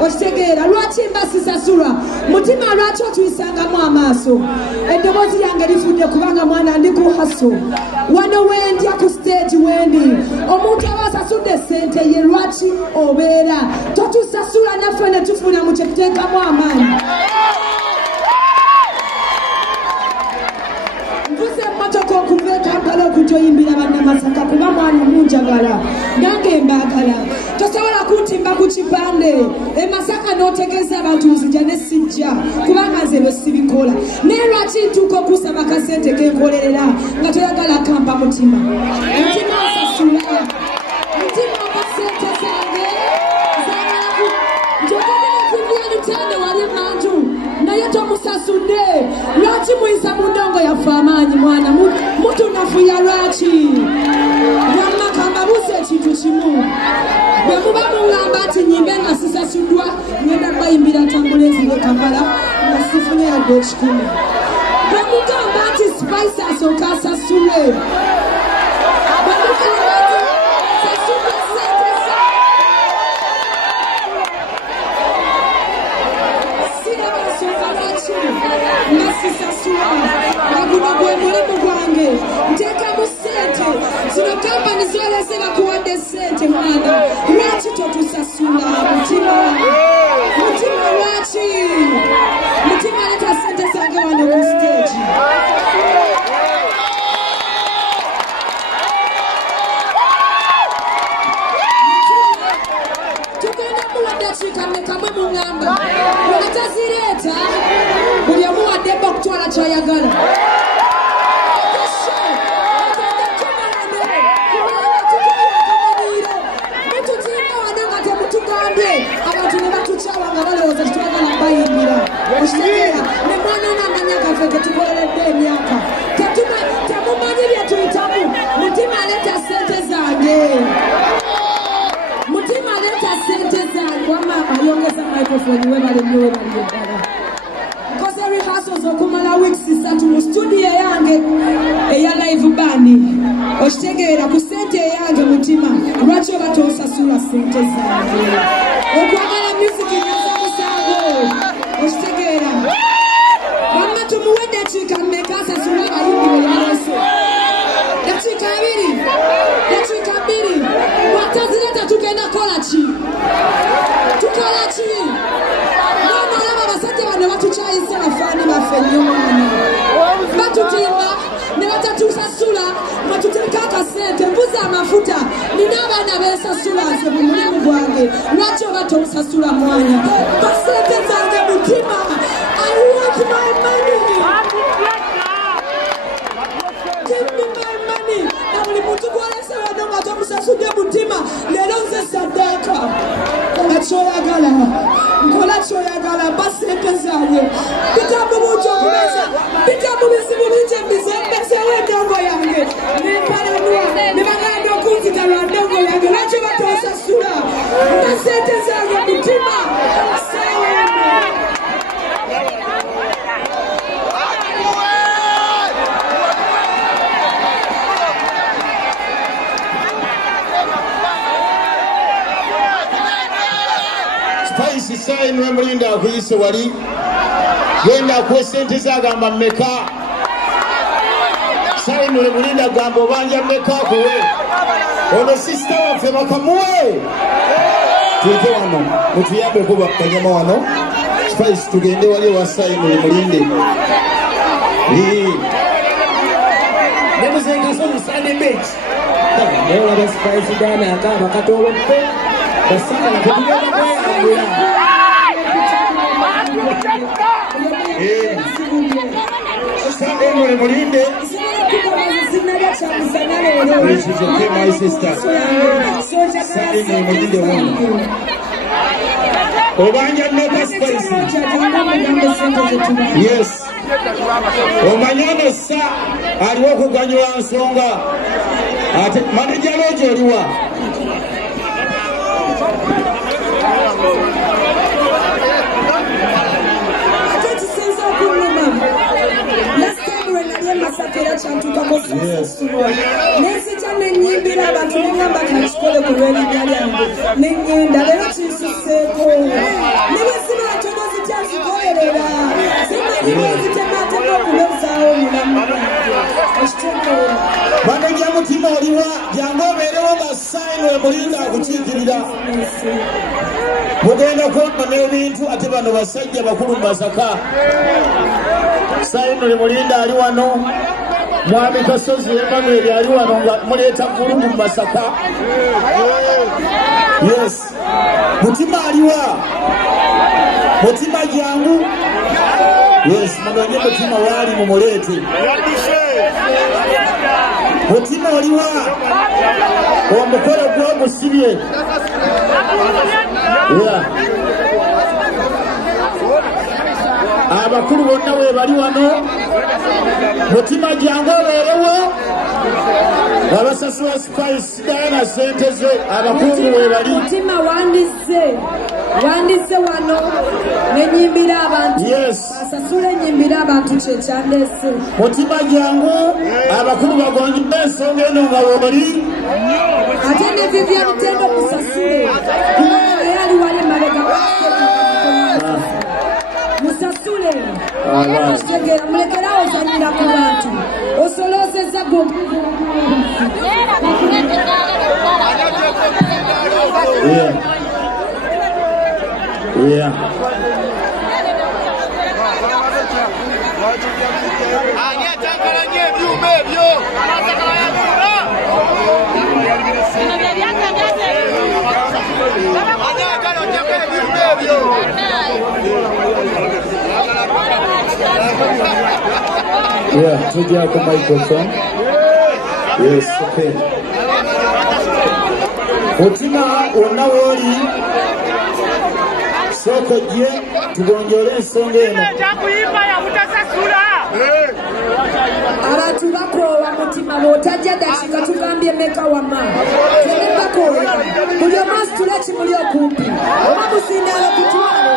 Otegera lwaki mbasisasula mutima lwaki otwisangamu amaaso eddoboozi lyange lifudde kubanga mwana ndi ku haso wano wendya ku stage wendi omuntu aba asasudde ssente ye lwaki obeera totusasula naffe ne tufuna mu kyetuteekamu amaanyi mvuze emmotoka okuva e Kampala okujoyimbira bannamasaka kuba mwana munjagala nange mbaagala tosobola kuntimba ku kipande emasaka n'otegeeza abantu nzija ne sijja kubanga nze bwe sibikola naye lwaki ntuuka okusaba kasente kenkolerera nga toyagala kampa mutima mutima osasula mutima oba sente zange njogera kubyalutande wali manju naye tomusasudde lwaki muyisa mu ndongo yaffe amaanyi mwana mutunafuya lwaki wamma kambabuuza ekintu kimu bwe muba muŋŋamba nti nyimbe nga sisasuddwa ngenda bayimbira tambulezi ne Kampala nga sifunye yadde ekikumi bwe mugamba nti Spice asooka asasulwe bwe mugamba nti sasudde sente siraba nsonga lwaki nga sisasula nga guno gwe mulimu gwange nteekamu ssente zino kampani zolese bakuwadde ssente mwana lwaki totusasula mutima lwaki mutima leta ssente zange wano ku stage tugenda muwadde dakiika mmekamwe muŋŋamba bwe tazireeta buli omu waddeko okutwala ky'ayagala abantu ne batukyawa nga balowooza tetwagala bayimbira okitegeera ne mwana n'amanya gaffe getukoleredde emyaka temumanyi bye tuyitamu mutima aleeta ssente zange mutima aleeta ssente zange wamma ayongeza microphone webalennyo webalyo ddala nkoze rehearsals okumala weeks 3 mu studio yange eya live band okitegeera ku ssente yange mutima lwaki oba tosasula ssente zange okwagala music nyaza musango okitegeera wamma tumuwe dakiika mmeka asasula abayimbi be yalese dakiika 2 watazireta tugenda kola ki mwana olaba abasajja bano batukyayise bafaani baffe nnyo mwana batutimba ne batatusasula batuteeka akasente mbuza amafuta nina abaana beesasula nze mu mulimu gwange lwaki oba tomusasula mwana basente zange mutima I want my money give me my money na buli muntu gwolese wano nga tomusasudde mutima leero nze saddaaka kola kyoyagala nkola kyoyagala mba sente zange bita mu buntu okumeza bita mu bizibu bingi embizeembezewo endongo yange nempalanwa ne baganda okunzita lwa ndongo yange lwaki oba tosasula mba sente zange mutima Spice sign we mulinda akuyise wali genda ku sente zagamba mmeka sign Sayinule Mulinda gamba obanja mmeka kuwe. Ono sister waffe bakamuwe. Tuite wano, mutuyambe kuba kanyama wano. Spice tugende wali wa Sayinule Mulinde. Nemuzenga so Sunday beach. Leo wa Spice dana akaba katowe pe. Basaka na kugenda kwa Sayinule Mulinde. This is okay, my sister. Sayinule Mulinde wano. Obanja mmeka Spice. Yes. Omanyano sa aliwo kuganyula nsonga. Ate manager lojo oliwa. Yes. Nesita nenyimbira abantu nengamba kakikole ku lw'erinnya lyange nenyenda leero kinsuseeko nebwesiba ntono zikyazikolerera zimanyiwe zitematema okubezaawo omulamu ekitegeera Manager mutima oliwa jangu obeerewo nga Sayinule Mulinde akukiikirira. Mugenda kwamba n'ebintu ate bano basajja bakulu mu Masaka. Sayinule Mulinde ali wano. Mwami Kasozi Emmanuel ali wano nga muleeta vulugu mu Masaka. Yes. Mutima aliwa. Mutima jangu. Yes, mugende mutima wali mumuleete. Mutima oliwa. Omukolo gw'ogusibye. Yeah. Abakulu bonna we bali wano. Mutima jangu obeerewo. Abasasula Spice Diana sente ze abakungu we bali. Mutima wandise wano nenyimbira abantu. Yes. Asasule nyimbira abantu kyekyandeese. Mutima jangu abakulu bagonye ensonga eno nga woli. Ate ne Vivian Mutendo musasule. Naye ali wali mabega musasule. Kitegeera mulekerawo zanyira ku bantu. Osolozezza go. Yeah. Yeah. Yeah, take out the microphone. Yes, okay. Mutima wonna woli soko je tugonjole ensonga eno. Abantu bakoowa mutima bw'otajja dakiika tugambye meka wama tene bakooya buli omu asitule kimuli okumpi oba musindaalo kutwalo